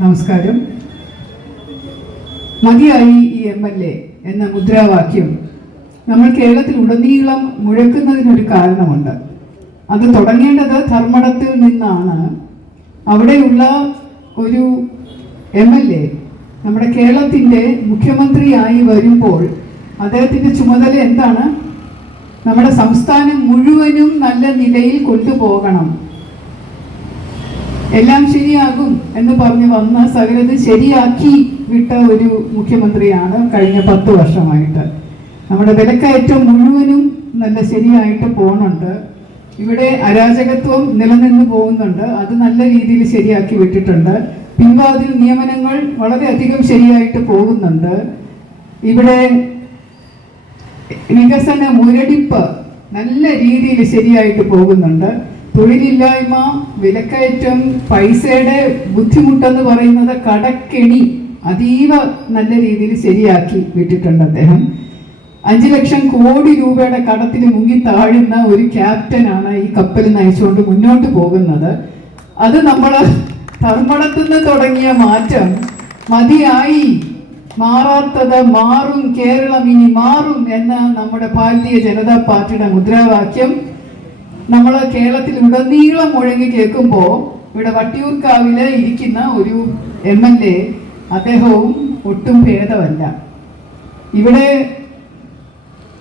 നമസ്കാരം. മതിയായി ഈ MLA എന്ന മുദ്രാവാക്യം നമ്മൾ കേരളത്തിൽ ഉടനീളം മുഴക്കുന്നതിനൊരു കാരണമുണ്ട്. അത് തുടങ്ങേണ്ടത് ധർമ്മടത്തിൽ നിന്നാണ്. അവിടെയുള്ള ഒരു MLA നമ്മുടെ കേരളത്തിൻ്റെ മുഖ്യമന്ത്രിയായി വരുമ്പോൾ അദ്ദേഹത്തിൻ്റെ ചുമതല എന്താണ്? നമ്മുടെ സംസ്ഥാനം മുഴുവനും നല്ല നിലയിൽ കൊണ്ടുപോകണം. എല്ലാം ശരിയാകും എന്ന് പറഞ്ഞ് വന്ന സകലത് ശരിയാക്കി വിട്ട ഒരു മുഖ്യമന്ത്രിയാണ് കഴിഞ്ഞ 10 വർഷമായിട്ട്. നമ്മുടെ വിലക്കയറ്റം മുഴുവനും നല്ല ശരിയായിട്ട് പോകുന്നുണ്ട്. ഇവിടെ അരാജകത്വം നിലനിന്ന് പോകുന്നുണ്ട്. അത് നല്ല രീതിയിൽ ശരിയാക്കി വിട്ടിട്ടുണ്ട്. പിൻവാതിൽ നിയമനങ്ങൾ വളരെയധികം ശരിയായിട്ട് പോകുന്നുണ്ട്. ഇവിടെ വികസന മുരടിപ്പ് നല്ല രീതിയിൽ ശരിയായിട്ട് പോകുന്നുണ്ട്. തൊഴിലില്ലായ്മ, വിലക്കയറ്റം, പൈസയുടെ ബുദ്ധിമുട്ടെന്ന് പറയുന്നത് കടക്കെണി അതീവ നല്ല രീതിയിൽ ശരിയാക്കി വിട്ടിട്ടുണ്ട് അദ്ദേഹം. 5 ലക്ഷം കോടി രൂപയുടെ കടത്തിൽ മുങ്ങി താഴുന്ന ഒരു ക്യാപ്റ്റനാണ് ഈ കപ്പൽ നയിച്ചുകൊണ്ട് മുന്നോട്ട് പോകുന്നത്. അത് നമ്മൾ ധർമ്മടത്തുനിന്ന് തുടങ്ങിയ മാറ്റം മതിയായി, മാറാത്തത് മാറും, കേരളം ഇനി മാറും എന്ന നമ്മുടെ ഭാരതീയ ജനതാ പാർട്ടിയുടെ മുദ്രാവാക്യം നമ്മൾ കേരളത്തിൽ ഉടനീളം മുഴങ്ങി കേൾക്കുമ്പോൾ ഇവിടെ വട്ടിയൂർക്കാവില് ഇരിക്കുന്ന ഒരു MLA അദ്ദേഹവും ഒട്ടും ഭേദമല്ല. ഇവിടെ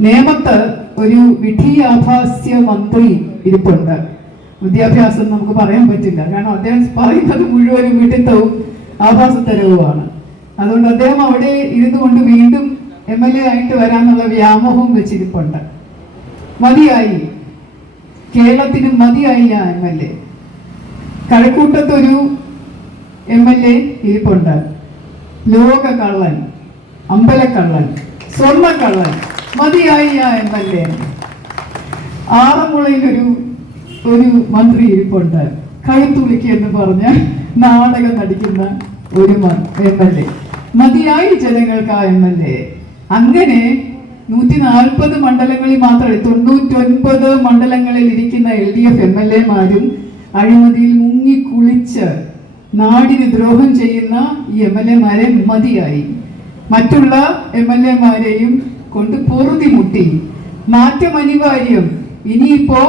നേമത്ത് ഒരു വിധിയാഭാസ്യ മന്ത്രി ഇരിപ്പുണ്ട്. വിദ്യാഭ്യാസം നമുക്ക് പറയാൻ പറ്റില്ല, കാരണം അദ്ദേഹം പറയുന്നത് മുഴുവനും വിഡിത്തവും ആഭാസത്തരവുമാണ്. അതുകൊണ്ട് അദ്ദേഹം അവിടെ ഇരുന്നു കൊണ്ട് വീണ്ടും MLA ആയിട്ട് വരാനുള്ള വ്യാമോഹം വെച്ചിരിപ്പുണ്ട്. മതിയായി, കേരളത്തിന് മതിയായി ആ MLA. കഴക്കൂട്ടത്തൊരു MLA ഇരിപ്പുണ്ട്. ലോക കള്ളൻ, അമ്പലക്കള്ളൻ, സ്വർണ്ണക്കള്ളൻ. മതിയായി ആ MLA. ആറന്മുളയിലൊരു മന്ത്രി ഇരിപ്പുണ്ട്. കഴുത്തുളിക്ക് എന്ന് പറഞ്ഞ് നാടകം നടിക്കുന്ന ഒരു MLA. മതിയായി ജനങ്ങൾക്ക് ആ MLA. അങ്ങനെ 140 മണ്ഡലങ്ങളിൽ മാത്രമേ 99 മണ്ഡലങ്ങളിൽ ഇരിക്കുന്ന LDF MLA-മാരും അഴിമതിയിൽ മുങ്ങിക്കുളിച്ച് നാടിന് ദ്രോഹം ചെയ്യുന്ന ഈ MLA-മാരെ മതിയായി. മറ്റുള്ള MLA-മാരെയും കൊണ്ട് പൊറുതിമുട്ടി. മാറ്റം അനിവാര്യം. ഇനിയിപ്പോ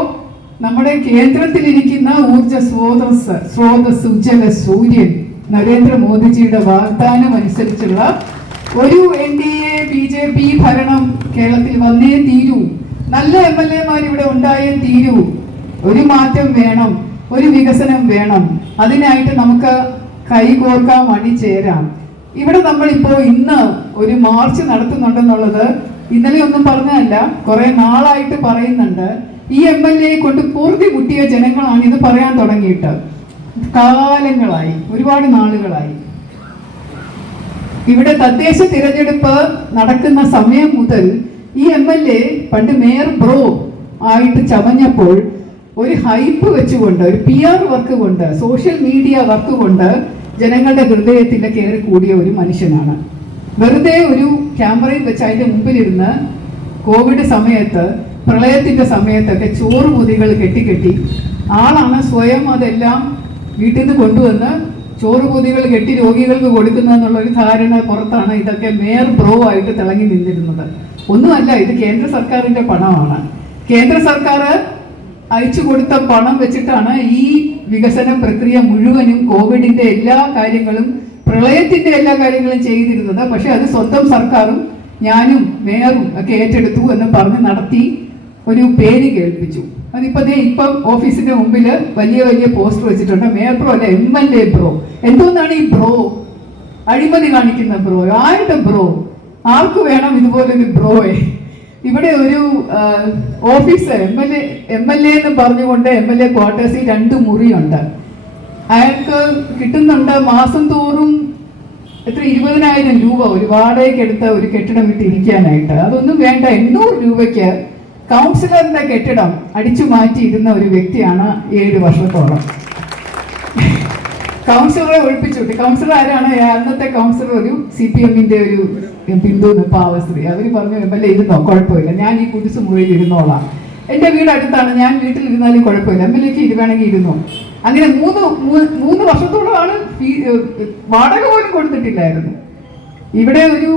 നമ്മുടെ കേന്ദ്രത്തിലിരിക്കുന്ന ഊർജ സ്രോതസ് ഉജ്ജല സൂര്യൻ നരേന്ദ്രമോദിജിയുടെ വാഗ്ദാനം അനുസരിച്ചുള്ള ഒരു NDA BJP ഭരണം കേരളത്തിൽ വന്നേ തീരൂ. നല്ല MLA-മാർ ഇവിടെ ഉണ്ടായേ തീരൂ. ഒരു മാറ്റം വേണം, ഒരു വികസനം വേണം. അതിനായിട്ട് നമുക്ക് കൈകോർക്കാം, അണിചേരാം. ഇവിടെ നമ്മളിപ്പോ ഇന്ന് ഒരു മാർച്ച് നടത്തുന്നുണ്ടെന്നുള്ളത് ഇന്നലെ ഒന്നും പറഞ്ഞതല്ല, കുറെ നാളായിട്ട് പറയുന്നുണ്ട്. ഈ MLA കൊണ്ട് പൂർത്തി മുട്ടിയ ജനങ്ങളാണ് ഇത് പറയാൻ തുടങ്ങിയിട്ട്. കാലങ്ങളായി, ഒരുപാട് നാളുകളായി. ഇവിടെ തദ്ദേശ തിരഞ്ഞെടുപ്പ് നടക്കുന്ന സമയം മുതൽ ഈ MLA പണ്ട് മേയർ ബ്രോ ആയിട്ട് ചമഞ്ഞപ്പോൾ ഒരു ഹൈപ്പ് വെച്ചുകൊണ്ട്, ഒരു PR വർക്ക് കൊണ്ട്, സോഷ്യൽ മീഡിയ വർക്ക് കൊണ്ട് ജനങ്ങളുടെ ഹൃദയത്തിൽ കയറി കൂടിയ ഒരു മനുഷ്യനാണ്. വെറുതെ ഒരു ക്യാമറയിൽ വെച്ച് അതിൻ്റെ മുമ്പിലിരുന്ന് കോവിഡ് സമയത്ത്, പ്രളയത്തിൻ്റെ സമയത്തൊക്കെ ചോറ് പൊതികൾ കെട്ടി ആളാണ് സ്വയം അതെല്ലാം വീട്ടിൽ നിന്ന് കൊണ്ടുവന്ന് ചോറ് പൊതികൾ കെട്ടി രോഗികൾക്ക് കൊടുക്കുന്നതെന്നുള്ളൊരു ധാരണ പുറത്താണ് ഇതൊക്കെ മേയർ ബ്രോ ആയിട്ട് തിളങ്ങി നിന്നിരുന്നത്. ഒന്നുമല്ല, ഇത് കേന്ദ്ര സർക്കാരിൻ്റെ പണമാണ്. കേന്ദ്ര സർക്കാർ അയച്ചു കൊടുത്ത പണം വെച്ചിട്ടാണ് ഈ വികസന പ്രക്രിയ മുഴുവനും, കോവിഡിൻ്റെ എല്ലാ കാര്യങ്ങളും, പ്രളയത്തിൻ്റെ എല്ലാ കാര്യങ്ങളും ചെയ്തിരുന്നത്. പക്ഷെ അത് സ്വന്തം സർക്കാരും ഞാനും മേയറും ഒക്കെ ഏറ്റെടുത്തു എന്ന് പറഞ്ഞ് നടത്തി ഒരു പേര് കേൾപ്പിച്ചു. ഇപ്പം ഓഫീസിന്റെ മുമ്പിൽ വലിയ പോസ്റ്റർ വെച്ചിട്ടുണ്ട്. മേയർ ബ്രോ അല്ല, MLA ബ്രോ. എന്തോന്നാണ് ഈ ബ്രോ? അഴിമതി കാണിക്കുന്ന ബ്രോ? ആരുടെ ബ്രോ? ആർക്ക് വേണം ഇതുപോലൊരു ബ്രോയെ? ഇവിടെ ഒരു ഓഫീസ് MLA എന്ന് പറഞ്ഞുകൊണ്ട് MLA ക്വാർട്ടേഴ്സിൽ 2 മുറിയുണ്ട്. അയാൾക്ക് കിട്ടുന്നുണ്ട് മാസം തോറും എത്ര 20,000 രൂപ ഒരു വാടകയ്ക്കെടുത്ത ഒരു കെട്ടിടം വിട്ടിരിക്കാനായിട്ട്. അതൊന്നും വേണ്ട, 800 രൂപയ്ക്ക് കൗൺസിലറിന്റെ കെട്ടിടം അടിച്ചു മാറ്റിയിരുന്ന ഒരു വ്യക്തിയാണ് 7 വർഷത്തോളം. കൗൺസിലറെ ഒഴിപ്പിച്ചുവിട്ടു. കൗൺസിലർ ആരാണ്? അന്നത്തെ കൗൺസിലർ ഒരു CPM-ന്റെ ഒരു ബിന്ദു പാവശ്രീ. അവർ പറഞ്ഞു MLA ഇരുന്നോ, കുഴപ്പമില്ല, ഞാൻ ഈ കുടിസ് മുറിയിൽ ഇരുന്നോളാം എൻ്റെ വീട് അടുത്താണ്, ഞാൻ വീട്ടിലിരുന്നാലും കുഴപ്പമില്ല, എമ്മിലേക്ക് ഇരുവാണെങ്കിൽ ഇരുന്നു. അങ്ങനെ മൂന്ന് വർഷത്തോളമാണ് വാടക പോലും കൊടുത്തിട്ടില്ലായിരുന്നു. ഇവിടെ ഒരു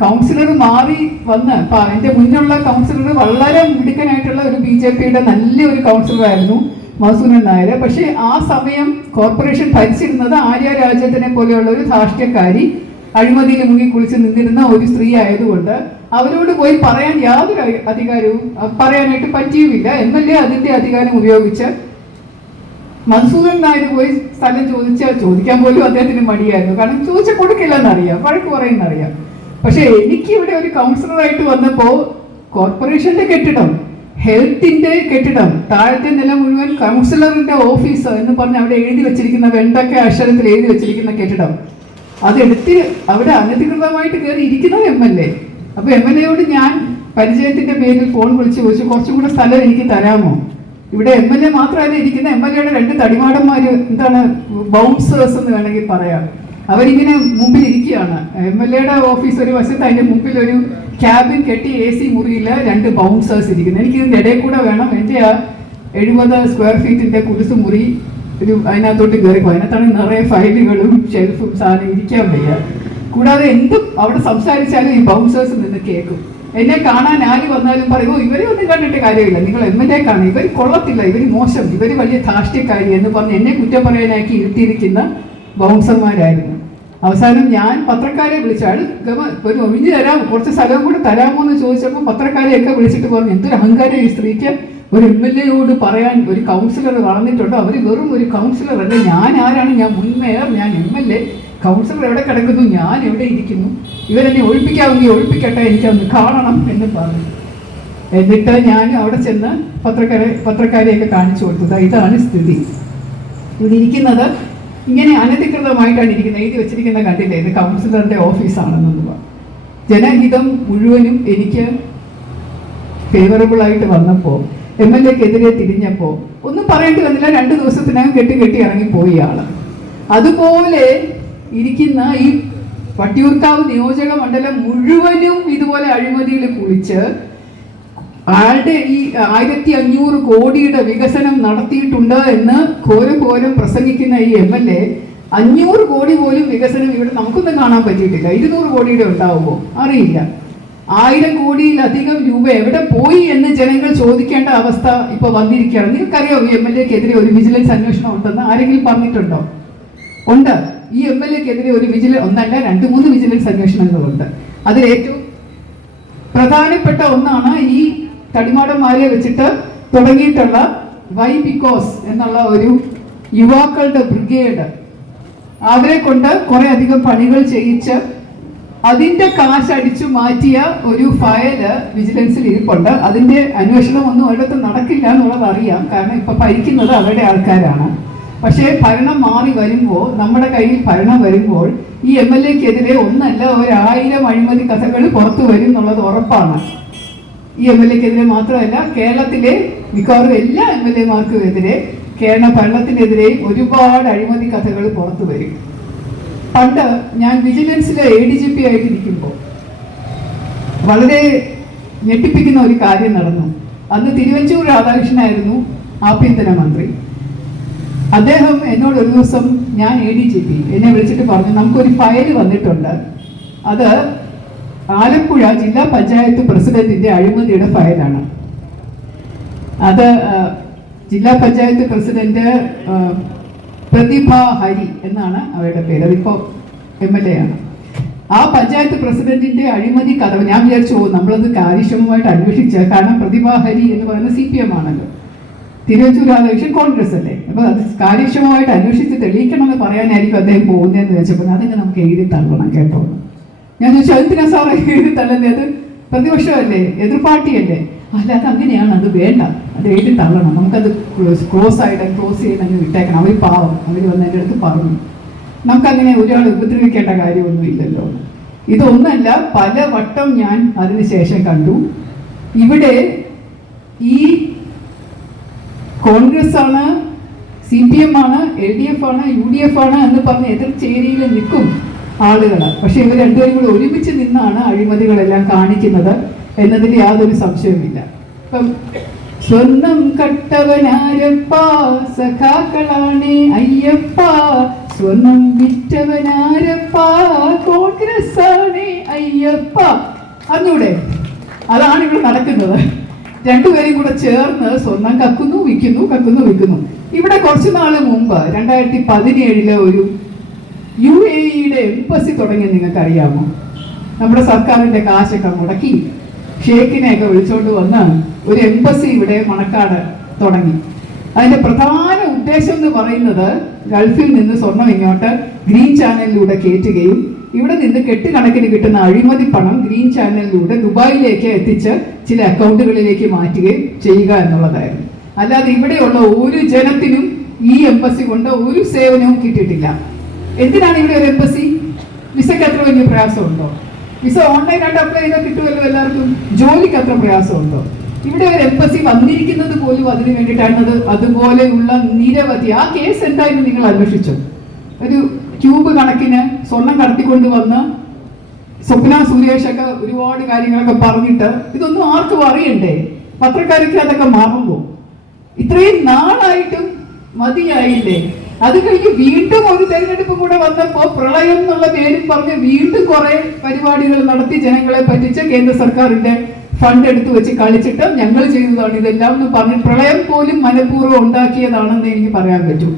കൗൺസിലർ മാറി വന്ന്, എൻ്റെ മുന്നുള്ള കൗൺസിലർ വളരെ മിടുക്കനായിട്ടുള്ള ഒരു BJPയുടെ നല്ലൊരു കൗൺസിലറായിരുന്നു മധുസൂദനൻ നായർ. പക്ഷേ ആ സമയം കോർപ്പറേഷൻ ഭരിച്ചിരുന്നത് ആര്യ രാജേന്ദ്രനെ പോലെയുള്ള ഒരു ധാർഷ്ട്യക്കാരി, അഴിമതിയിൽ മുങ്ങി കുളിച്ച് നിന്നിരുന്ന ഒരു സ്ത്രീ ആയതുകൊണ്ട് അവരോട് പോയി പറയാൻ യാതൊരു അധികാരവും പറയാനായിട്ട് പറ്റിയുമില്ല. MLA അതിൻ്റെ അധികാരം ഉപയോഗിച്ച് മധുസൂദനൻ നായർ പോയി സ്ഥലം ചോദിക്കാൻ പോലും അദ്ദേഹത്തിന് മടിയായിരുന്നു. കാരണം ചോദിച്ചാൽ കൊടുക്കില്ലെന്നറിയാം, വഴക്ക് പറയുന്നറിയാം. പക്ഷെ എനിക്ക് ഇവിടെ ഒരു കൗൺസിലറായിട്ട് വന്നപ്പോൾ കോർപ്പറേഷന്റെ കെട്ടിടം, ഹെൽത്തിന്റെ കെട്ടിടം, താഴത്തെ നില മുഴുവൻ കൗൺസിലറിന്റെ ഓഫീസ് എന്ന് പറഞ്ഞ് അവിടെ എഴുതി വെച്ചിരിക്കുന്ന വെണ്ടക്ക അക്ഷരത്തിൽ എഴുതി വെച്ചിരിക്കുന്ന കെട്ടിടം, അതെടുത്ത് അവിടെ അനധികൃതമായിട്ട് കയറി ഇരിക്കുന്നത് MLA. അപ്പൊ MLAയോട് ഞാൻ പരിചയത്തിന്റെ പേരിൽ ഫോൺ വിളിച്ച് ചോദിച്ചു, കുറച്ചും കൂടെ സ്ഥലം എനിക്ക് തരാമോ? ഇവിടെ MLA മാത്രമല്ല ഇരിക്കുന്ന, MLAയുടെ 2 തടിമാടന്മാര്, എന്താണ് ബൗൺസേഴ്സ് എന്ന് വേണമെങ്കിൽ പറയാം. അവരിങ്ങനെ മുമ്പിൽ ഇരിക്കുകയാണ്. MLAയുടെ ഓഫീസ് ഒരു വശത്ത്, അതിന്റെ മുമ്പിൽ ഒരു ക്യാബിൻ കെട്ടി AC മുറിയിൽ 2 ബൗൺസേഴ്സ് ഇരിക്കുന്നു. എനിക്ക് ഇതിന്റെ ഇടയിൽ കൂടെ വേണം എൻ്റെ ആ 70 സ്ക്വയർ ഫീറ്റിന്റെ കുടിസ് മുറി അതിനകത്തോട്ട് കയറിപ്പോ. അതിനകത്താണ് നിറയെ ഫയലുകളും ഷെൽഫും സാധനം, ഇരിക്കാൻ വയ്യ. കൂടാതെ എന്തും അവിടെ സംസാരിച്ചാലും ഈ ബൗൺസേഴ്സ് നിന്ന് കേൾക്കും. എന്നെ കാണാൻ ആര് വന്നാലും പറയുമോ, ഇവരെ ഒന്നും കണ്ടിട്ട് കാര്യമില്ല, നിങ്ങൾ MLA കാണും, ഇവർ കൊള്ളത്തില്ല, ഇവർ മോശം, ഇവർ വലിയ ധാർഷ്ട്യക്കാരി എന്ന് പറഞ്ഞ് എന്നെ കുറ്റം പറയാനാക്കി ഇരുത്തിയിരിക്കുന്ന ബൗൺസർമാരായിരുന്നു. അവസാനം ഞാൻ പത്രക്കാരെ വിളിച്ചാൽ ഒരു ഒഴിഞ്ഞു തരാമോ, കുറച്ച് സ്ഥലവും കൂടെ തരാമോ എന്ന് ചോദിച്ചപ്പോൾ പത്രക്കാരെയൊക്കെ വിളിച്ചിട്ട് പറഞ്ഞു, എന്തൊരു അഹങ്കാരം ഈ സ്ത്രീക്ക്, ഒരു MLAയോട് പറയാൻ ഒരു കൗൺസിലർ വളർന്നിട്ടുണ്ടോ? അവർ വെറും ഒരു കൗൺസിലർ അല്ല, ഞാൻ ആരാണ്, ഞാൻ മുൻ മേയർ, ഞാൻ MLA, കൗൺസിലർ എവിടെ കിടക്കുന്നു, ഞാൻ എവിടെ ഇരിക്കുന്നു, ഇവരെന്നെ ഒഴിപ്പിക്കാമെങ്കിൽ ഒഴിപ്പിക്കട്ടെ, എനിക്കൊന്ന് കാണണം എന്ന് പറഞ്ഞു. എന്നിട്ട് ഞാൻ അവിടെ ചെന്ന് പത്രക്കാരെയൊക്കെ കാണിച്ചു കൊടുത്തത്, ഇതാണ് സ്ഥിതി, ഇതിരിക്കുന്നത് ഇങ്ങനെ അനധികൃതമായിട്ടാണ് ഇരിക്കുന്നത്, എഴുതി വെച്ചിരിക്കുന്ന കണ്ടില്ലേ, ഇത് കൗൺസിലറിന്റെ ഓഫീസാണെന്നുള്ള. ജനഹിതം മുഴുവനും എനിക്ക് ഫേവറബിൾ ആയിട്ട് വന്നപ്പോൾ, MLAക്കെതിരെ തിരിഞ്ഞപ്പോൾ ഒന്നും പറയേണ്ടി വന്നില്ല, 2 ദിവസത്തിനകം കെട്ടി ഇറങ്ങിപ്പോയി ആള്. അതുപോലെ ഇരിക്കുന്ന ഈ വട്ടിയൂർക്കാവ് നിയോജക മണ്ഡലം മുഴുവനും ഇതുപോലെ അഴിമതിയിൽ കുളിച്ച് ആളുടെ ഈ 1500 കോടിയുടെ വികസനം നടത്തിയിട്ടുണ്ട് എന്ന് ഘോരം പ്രസംഗിക്കുന്ന ഈ MLA 500 കോടി പോലും വികസനം ഇവിടെ നമുക്കൊന്നും കാണാൻ പറ്റിയിട്ടില്ല. 200 കോടിയുടെ ഉണ്ടാവുമോ അറിയില്ല. 1000 കോടിയിലധികം രൂപ എവിടെ പോയി എന്ന് ജനങ്ങൾ ചോദിക്കേണ്ട അവസ്ഥ ഇപ്പൊ വന്നിരിക്കുകയാണ്. നിങ്ങൾക്കറിയോ ഈ MLAക്കെതിരെ ഒരു വിജിലൻസ് അന്വേഷണം ഉണ്ടെന്ന് ആരെങ്കിലും പറഞ്ഞിട്ടുണ്ടോ? ഉണ്ട്. ഈ MLAക്കെതിരെ ഒരു ഒന്നല്ല 2-3 വിജിലൻസ് അന്വേഷണങ്ങളുണ്ട്. അതിൽ ഏറ്റവും പ്രധാനപ്പെട്ട ഒന്നാണ് ഈ തടിമാടന്മാരെ വെച്ചിട്ട് തുടങ്ങിയിട്ടുള്ള വൈ ബിക്കോസ് എന്നുള്ള ഒരു യുവാക്കളുടെ ബ്രിഗേഡ്. അവരെ കൊണ്ട് കുറെ അധികം പണികൾ ചെയ്യിച്ച് അതിന്റെ കാശ് അടിച്ചു മാറ്റിയ ഒരു ഫയല് വിജിലൻസിൽ ഇരിപ്പുണ്ട്. അതിന്റെ അന്വേഷണം ഒന്നും ഒരിടത്തും നടക്കില്ല എന്നുള്ളത് അറിയാം, കാരണം ഇപ്പൊ ഭരിക്കുന്നത് അവരുടെ ആൾക്കാരാണ്. പക്ഷേ ഭരണം മാറി വരുമ്പോൾ, നമ്മുടെ കയ്യിൽ ഭരണം വരുമ്പോൾ ഈ MLAക്കെതിരെ ഒന്നല്ല 1000 അഴിമതി കഥകൾ പുറത്തു വരും എന്നുള്ളത് ഉറപ്പാണ്. ഈ MLAക്കെതിരെ മാത്രമല്ല, കേരളത്തിലെ മിക്കവാറും എല്ലാ MLAമാർക്കും എതിരെ, കേരള ഭരണത്തിനെതിരെയും ഒരുപാട് അഴിമതി കഥകൾ പുറത്തു വരും. പണ്ട് ഞാൻ വിജിലൻസിലെ ADGP ആയിട്ടിരിക്കുമ്പോൾ വളരെ ഞെട്ടിപ്പിക്കുന്ന ഒരു കാര്യം നടന്നു. അന്ന് തിരുവഞ്ചൂർ രാധാകൃഷ്ണനായിരുന്നു ആഭ്യന്തരമന്ത്രി. അദ്ദേഹം എന്നോട് ഒരു ദിവസം, ഞാൻ ADGP, എന്നെ വിളിച്ചിട്ട് പറഞ്ഞു, നമുക്കൊരു ഫയൽ വന്നിട്ടുണ്ട്, അത് ആലപ്പുഴ ജില്ലാ പഞ്ചായത്ത് പ്രസിഡന്റിന്റെ അഴിമതിയുടെ ഫയലാണ്. അത് ജില്ലാ പഞ്ചായത്ത് പ്രസിഡന്റ് പ്രതിഭ ഹരി എന്നാണ് അവരുടെ പേര്, അതിപ്പോൾ MLA ആണ്. ആ പഞ്ചായത്ത് പ്രസിഡന്റിന്റെ അഴിമതി കഥ ഞാൻ വിചാരിച്ചു, നമ്മളത് കാര്യക്ഷമമായിട്ട് അന്വേഷിച്ച്, കാരണം പ്രതിഭ ഹരി എന്ന് പറയുന്നത് CPM ആണല്ലോ, തിരുവഞ്ചൂർ രാധാകൃഷ്ണൻ കോൺഗ്രസ് അല്ലേ, അപ്പൊ അത് കാര്യക്ഷമമായിട്ട് അന്വേഷിച്ച് തെളിയിക്കണമെന്ന് പറയാനായിരിക്കും അദ്ദേഹം പോകുന്നതെന്ന് വെച്ചപ്പോൾ അതിന് നമുക്ക് എഴുതി തള്ളണം കേട്ടോ. ഞാൻ ചോദിച്ചു, എന്തിനാ സാറേ എഴുതി തള്ളുന്നത്, അത് പ്രതിപക്ഷമല്ലേ, എതിർപാർട്ടിയല്ലേ? അല്ലാതെ അങ്ങനെയാണ്, അത് വേണ്ട, അത് എഴുതി തള്ളണം, നമുക്കത് ക്ലോസ് ചെയ്തങ്ങ് വിട്ടേക്കണം. അവർ പാവം, അവർ വന്ന് എൻ്റെ അടുത്ത് പറഞ്ഞു, നമുക്കങ്ങനെ ഒരാൾ ഉപദ്രവിക്കേണ്ട കാര്യമൊന്നും ഇല്ലല്ലോ. ഇതൊന്നല്ല, പല വട്ടം ഞാൻ അതിനുശേഷം കണ്ടു. ഇവിടെ ഈ കോൺഗ്രസ് ആണ്, CPM ആണ്, LDF ആണ്, UDF ആണ് എന്ന് പറഞ്ഞ് എതിർ ചേരിയിൽ നിൽക്കും ആളുകൾ. പക്ഷെ ഇവർ രണ്ടുപേരും കൂടി ഒരുമിച്ച് നിന്നാണ് അഴിമതികളെല്ലാം കാണിക്കുന്നത് എന്നതിൽ യാതൊരു സംശയവുമില്ല. ഇപ്പം സ്വർണം കട്ടവനാരപ്പ സഖാക്കളാണേ അയ്യപ്പ, സ്വർണം വിറ്റവനാരപ്പ കോൺഗ്രസ് ആണേ അയ്യപ്പ. അറിഞ്ഞൂടെ? അതാണ് ഇവിടെ നടക്കുന്നത്. രണ്ടുപേരും കൂടെ ചേർന്ന് സ്വർണം കക്കുന്നു വിൽക്കുന്നു, കക്കുന്നു വിൽക്കുന്നു. ഇവിടെ കുറച്ചു നാൾ മുമ്പ് 2017 ഒരു UAE എംബസി തുടങ്ങി, നിങ്ങൾക്ക് അറിയാമോ? നമ്മുടെ സർക്കാരിന്റെ കാശൊക്കെ മുടക്കി ഷേഖിനെയൊക്കെ വിളിച്ചോണ്ട് വന്ന് ഒരു എംബസി ഇവിടെ മണക്കാട് തുടങ്ങി. അതിന്റെ പ്രധാന ഉദ്ദേശം എന്ന് പറയുന്നത് ഗൾഫിൽ നിന്ന് സ്വർണം ഇങ്ങോട്ട് ഗ്രീൻ ചാനലിലൂടെ കയറ്റുകയും ഇവിടെ നിന്ന് കെട്ടുകണക്കിന് കിട്ടുന്ന അഴിമതി പണം ഗ്രീൻ ചാനലിലൂടെ ദുബായിലേക്ക് എത്തിച്ച് ചില അക്കൗണ്ടുകളിലേക്ക് മാറ്റുകയും ചെയ്യുക എന്നുള്ളതായിരുന്നു. അല്ലാതെ ഇവിടെയുള്ള ഒരു ജനത്തിനും ഈ എംബസി കൊണ്ട് ഒരു സേവനവും കിട്ടിയിട്ടില്ല. എന്തിനാണ് ഇവിടെ ഒരു എംബസി? വിസയ്ക്ക് അത്ര വലിയ പ്രയാസമുണ്ടോ? വിസ ഓൺലൈനായിട്ട് അപ്ലൈ ചെയ്താൽ കിട്ടുമല്ലോ എല്ലാവർക്കും. ജോലിക്ക് അത്ര പ്രയാസമുണ്ടോ? ഇവിടെ ഒരു എംബസി വന്നിരിക്കുന്നത് പോലും അതിനു വേണ്ടിയിട്ടാണ്. അതുപോലെയുള്ള നിരവധി ആ കേസ് എന്തായാലും നിങ്ങൾ അന്വേഷിച്ചു. ഒരു ക്യൂബ് കണക്കിന് സ്വർണം കടത്തിക്കൊണ്ട് വന്ന് സ്വപ്ന സുരേഷൊക്കെ ഒരുപാട് കാര്യങ്ങളൊക്കെ പറഞ്ഞിട്ട് ഇതൊന്നും ആർക്കും അറിയണ്ടേ? പത്രക്കാർക്ക് അതൊക്കെ മാറുമ്പോൾ ഇത്രയും നാളായിട്ടും മതിയായില്ലേ? അത് കഴിഞ്ഞ് വീണ്ടും ഒരു തെരഞ്ഞെടുപ്പ് കൂടെ വന്നപ്പോൾ പ്രളയം എന്നുള്ള പേരും പറഞ്ഞ് വീണ്ടും കുറെ പരിപാടികൾ നടത്തി ജനങ്ങളെ പറ്റിച്ച് കേന്ദ്ര സർക്കാരിന്റെ ഫണ്ട് എടുത്തു വെച്ച് കളിച്ചിട്ട് ഞങ്ങൾ ചെയ്തതാണ് ഇതെല്ലാം എന്ന് പറഞ്ഞ് പ്രളയം പോലും മനഃപൂർവ്വം ഉണ്ടാക്കിയതാണെന്ന് എനിക്ക് പറയാൻ പറ്റും.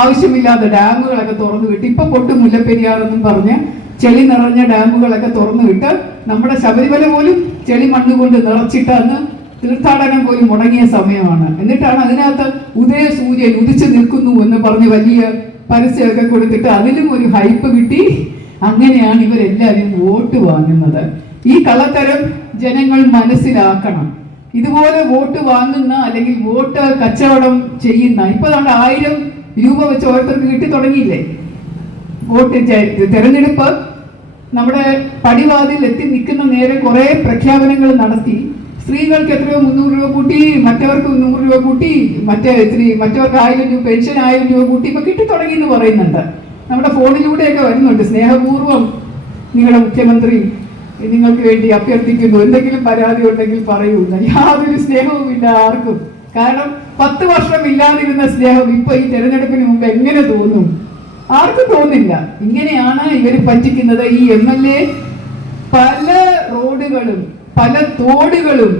ആവശ്യമില്ലാത്ത ഡാമുകളൊക്കെ തുറന്നു വിട്ട് ഇപ്പൊ പൊട്ട് മുല്ലപ്പെരിയാറെന്നും പറഞ്ഞ് ചെളി നിറഞ്ഞ ഡാമുകളൊക്കെ തുറന്നു വിട്ട് നമ്മുടെ ശബരിമല പോലും ചെളി മണ്ണുകൊണ്ട് നിറച്ചിട്ട് അന്ന് തീർത്ഥാടനം പോലും മുടങ്ങിയ സമയമാണ്. എന്നിട്ടാണ് അതിനകത്ത് ഉദയ സൂര്യൻ ഉദിച്ചു നിൽക്കുന്നു എന്ന് പറഞ്ഞ് വലിയ പരസ്യമൊക്കെ കൊടുത്തിട്ട് അതിലും ഒരു ഹൈപ്പ് കിട്ടി. അങ്ങനെയാണ് ഇവരെല്ലാവരും വോട്ട് വാങ്ങുന്നത്. ഈ കള്ളത്തരം ജനങ്ങൾ മനസ്സിലാക്കണം. ഇതുപോലെ വോട്ട് വാങ്ങുന്ന അല്ലെങ്കിൽ വോട്ട് കച്ചവടം ചെയ്യുന്ന ഇപ്പൊ നമ്മുടെ 1000 രൂപ വെച്ച് ഓരോരുത്തർക്ക് കിട്ടി തുടങ്ങിയില്ലേ? വോട്ട് തെരഞ്ഞെടുപ്പ് നമ്മുടെ പടിവാതിൽ എത്തി നിൽക്കുന്ന നേരെ കുറെ പ്രഖ്യാപനങ്ങൾ നടത്തി. സ്ത്രീകൾക്ക് എത്രയോ 300 രൂപ കൂട്ടി, മറ്റവർക്ക് 100 രൂപ കൂട്ടി, മറ്റവർക്ക് 1000 രൂപ പെൻഷൻ 1000 രൂപ കൂട്ടി ഇപ്പൊ കിട്ടി തുടങ്ങി എന്ന് പറയുന്നുണ്ട്. നമ്മുടെ ഫോണിലൂടെയൊക്കെ വരുന്നുണ്ട്. സ്നേഹപൂർവ്വം നിങ്ങളുടെ മുഖ്യമന്ത്രി നിങ്ങൾക്ക് വേണ്ടി അഭ്യർത്ഥിക്കുന്നു, എന്തെങ്കിലും പരാതി ഉണ്ടെങ്കിൽ പറയൂന്ന്. യാതൊരു സ്നേഹവും ഇല്ല ആർക്കും. കാരണം 10 വർഷം ഇല്ലാതിരുന്ന സ്നേഹം ഇപ്പൊ ഈ തെരഞ്ഞെടുപ്പിന് മുമ്പ് എങ്ങനെ തോന്നും? ആർക്കും തോന്നില്ല. ഇങ്ങനെയാണ് ഇവർ പറ്റിക്കുന്നത്. ഈ MLA പല റോഡുകളും പല തോടുകളും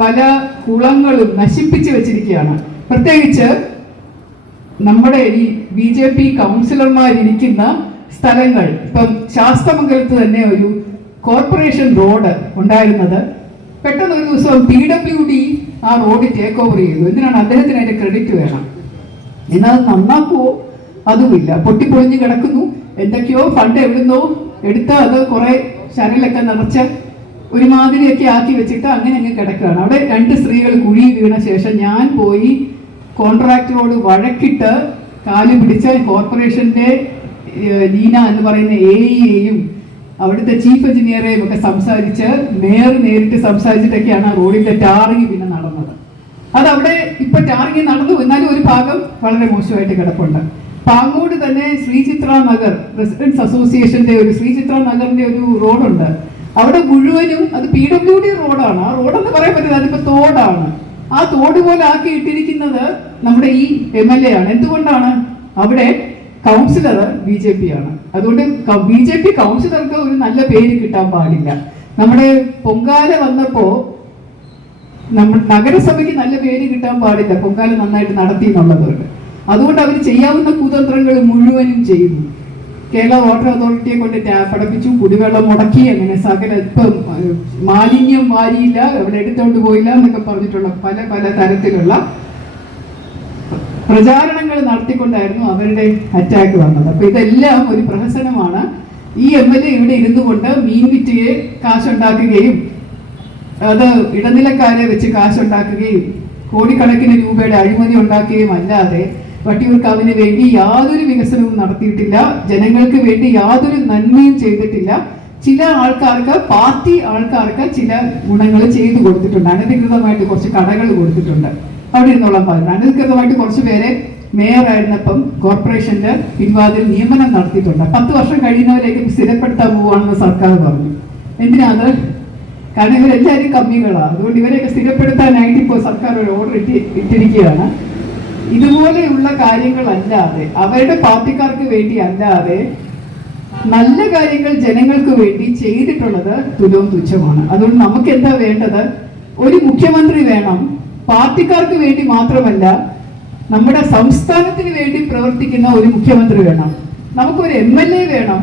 പല കുളങ്ങളും നശിപ്പിച്ചു വെച്ചിരിക്കുകയാണ്. പ്രത്യേകിച്ച് നമ്മുടെ ഈ BJP കൗൺസിലർമാരിരിക്കുന്ന സ്ഥലങ്ങൾ. ഇപ്പം ശാസ്തമംഗലത്ത് തന്നെ ഒരു കോർപ്പറേഷൻ റോഡ് ഉണ്ടായിരുന്നത് പെട്ടെന്ന് ഒരു ദിവസം PWD ആ റോഡ് ടേക്ക് ഓവർ ചെയ്തു. എന്തിനാണ്? അദ്ദേഹത്തിന് അതിന്റെ ക്രെഡിറ്റ് വേണം. എന്നാൽ നന്നാക്കുവോ? അതുമില്ല. പൊട്ടിപ്പൊളിഞ്ഞ് കിടക്കുന്നു. എന്തൊക്കെയോ ഫണ്ട് എവിടുന്നോ എടുത്ത് അത് കുറെ ചരലൊക്കെ നിറച്ച് ഒരുമാതിരിയൊക്കെ ആക്കി വെച്ചിട്ട് അങ്ങനെ അങ്ങ് കിടക്കുകയാണ്. അവിടെ 2 സ്ത്രീകൾ കുഴി വീണ ശേഷം ഞാൻ പോയി കോൺട്രാക്ടറോട് വഴക്കിട്ട് കാല് പിടിച്ച കോർപ്പറേഷന്റെ ലീന എന്ന് പറയുന്ന AEയെയും അവിടുത്തെ ചീഫ് എഞ്ചിനീയറെയും ഒക്കെ സംസാരിച്ച് മേയർ നേരിട്ട് സംസാരിച്ചിട്ടൊക്കെയാണ് ആ റോഡിന്റെ ടാറിങ് പിന്നെ നടന്നത്. അതവിടെ ഇപ്പൊ ടാറിങ് നടന്നു. എന്നാലും ഒരു ഭാഗം വളരെ മോശമായിട്ട് കിടപ്പുണ്ട്. പാങ്ങോട് തന്നെ ശ്രീചിത്ര നഗർ റെസിഡൻസ് അസോസിയേഷന്റെ ഒരു ശ്രീചിത്ര നഗറിന്റെ ഒരു റോഡുണ്ട്. അവിടെ മുഴുവനും അത് PWD റോഡാണ്. ആ റോഡെന്ന് പറയാൻ പറ്റില്ല, അതിപ്പോ തോടാണ്. ആ തോട് പോലെ ആക്കി ഇട്ടിരിക്കുന്നത് നമ്മുടെ ഈ MLA ആണ്. എന്തുകൊണ്ടാണ്? അവിടെ കൗൺസിലർ BJP ആണ്. അതുകൊണ്ട് BJP കൗൺസിലർക്ക് ഒരു നല്ല പേര് കിട്ടാൻ പാടില്ല. നമ്മുടെ പൊങ്കാല വന്നപ്പോ നമ്മുടെ നഗരസഭയ്ക്ക് നല്ല പേര് കിട്ടാൻ പാടില്ല, പൊങ്കാല നന്നായിട്ട് നടത്തി എന്നുള്ളതുകൊണ്ട്. അതുകൊണ്ട് അവർ ചെയ്യാവുന്ന കുതന്ത്രങ്ങൾ മുഴുവനും ചെയ്യുന്നു. കേരള വാട്ടർ അതോറിറ്റിയെ കൊണ്ട് ടാപ്പ് അടപ്പിച്ചു, കുടിവെള്ളം മുടക്കി, അങ്ങനെ സകല ഇപ്പം മാലിന്യം വാരിയില്ല, അവിടെ എടുത്തോണ്ട് പോയില്ല എന്നൊക്കെ പറഞ്ഞിട്ടുള്ള പല പല തരത്തിലുള്ള പ്രചാരണങ്ങൾ നടത്തിക്കൊണ്ടായിരുന്നു അവരുടെ അറ്റാക്ക് വന്നത്. അപ്പൊ ഇതെല്ലാം ഒരു പ്രഹസനമാണ്. ഈ MLA ഇവിടെ ഇരുന്നു കൊണ്ട് മീൻ വിറ്റുകയെ കാശുണ്ടാക്കുകയും അത് ഇടനിലക്കാരെ വെച്ച് കാശുണ്ടാക്കുകയും കോടിക്കണക്കിന് രൂപയുടെ അഴിമതി ഉണ്ടാക്കുകയും അല്ലാതെ വട്ടിയൂർക്കാവിന് വേണ്ടി യാതൊരു വികസനവും നടത്തിയിട്ടില്ല. ജനങ്ങൾക്ക് വേണ്ടി യാതൊരു നന്മയും ചെയ്തിട്ടില്ല. ചില ആൾക്കാർക്ക്, പാർട്ടി ആൾക്കാർക്ക് ചില ഗുണങ്ങൾ ചെയ്തു കൊടുത്തിട്ടുണ്ട്. അനധികൃതമായിട്ട് കുറച്ച് കടകൾ കൊടുത്തിട്ടുണ്ട്. അവിടെ ഇരുന്നോളം പറഞ്ഞു. അനധികൃതമായിട്ട് കുറച്ച് പേരെ മേയർ ആയിരുന്നപ്പം കോർപ്പറേഷന്റെ പിൻവാതിൽ നിയമനം നടത്തിയിട്ടുണ്ട്. 10 വർഷം കഴിയുന്നവരേക്ക് സ്ഥിരപ്പെടുത്താൻ പോവുകയാണെന്ന് സർക്കാർ പറഞ്ഞു. എന്തിനാ അത്? കാരണം ഇവരെല്ലാവരും കമ്മികളാണ്. അതുകൊണ്ട് ഇവരെയൊക്കെ സ്ഥിരപ്പെടുത്താനായിട്ട് ഇപ്പോൾ സർക്കാർ ഒരു ഓർഡർ ഇട്ടിരിക്കുകയാണ്. ഇതുപോലെയുള്ള കാര്യങ്ങളല്ലാതെ, അവരുടെ പാർട്ടിക്കാർക്ക് വേണ്ടി അല്ലാതെ നല്ല കാര്യങ്ങൾ ജനങ്ങൾക്ക് വേണ്ടി ചെയ്തിട്ടുള്ളത് തുലവും തുച്ഛമാണ്. അതുകൊണ്ട് നമുക്ക് എന്താ വേണ്ടത്? ഒരു മുഖ്യമന്ത്രി വേണം, പാർട്ടിക്കാർക്ക് വേണ്ടി മാത്രമല്ല നമ്മുടെ സംസ്ഥാനത്തിന് വേണ്ടി പ്രവർത്തിക്കുന്ന ഒരു മുഖ്യമന്ത്രി വേണം. നമുക്കൊരു MLA വേണം,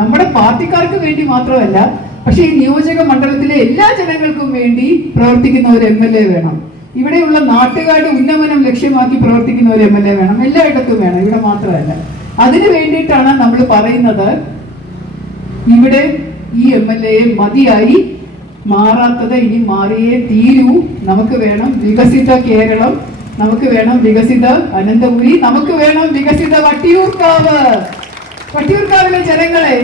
നമ്മുടെ പാർട്ടിക്കാർക്ക് വേണ്ടി മാത്രമല്ല, പക്ഷെ ഈ നിയോജക മണ്ഡലത്തിലെ എല്ലാ ജനങ്ങൾക്കും വേണ്ടി പ്രവർത്തിക്കുന്ന ഒരു MLA വേണം. ഇവിടെയുള്ള നാട്ടുകാരുടെ ഉന്നമനം ലക്ഷ്യമാക്കി പ്രവർത്തിക്കുന്ന ഒരു MLA വേണം. എല്ലായിടത്തും വേണം, ഇവിടെ മാത്രമല്ല. അതിനു വേണ്ടിയിട്ടാണ് നമ്മൾ പറയുന്നത് ഇവിടെ ഈ MLA മതിയായി, മാറാത്തത് ഇനി മാറിയേ തീരൂ. നമുക്ക് വേണം വികസിത കേരളം, നമുക്ക് വേണം വികസിത അനന്തപുരി, നമുക്ക് വേണം വികസിത വട്ടിയൂർക്കാവ്. വട്ടിയൂർക്കാവിലെ ജനങ്ങളെ,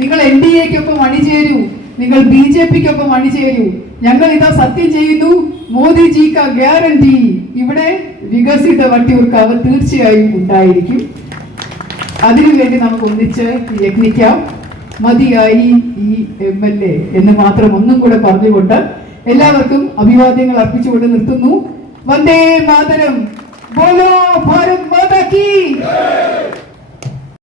നിങ്ങൾ NDAക്കൊപ്പം അണിചേരൂ, നിങ്ങൾ BJPക്കൊപ്പം അണിചേരൂ. ഞങ്ങൾ ഇതാ സത്യം ചെയ്യുന്നു, മോദിജി കാ ഗ്യാരണ്ടി, ഇവിടെ വികസിത വട്ടിയൂർക്കാവ് തീർച്ചയായും ഉണ്ടായിരിക്കും. അതിനുവേണ്ടി നമുക്ക് ഒന്നിച്ച് യത്നിക്കാം. മതിയായി ഈ MLA എന്ന് മാത്രം ഒന്നും കൂടെ പറഞ്ഞുകൊണ്ട് എല്ലാവർക്കും അഭിവാദ്യങ്ങൾ അർപ്പിച്ചുകൊണ്ട് നിർത്തുന്നു. വന്ദേ മാതരം.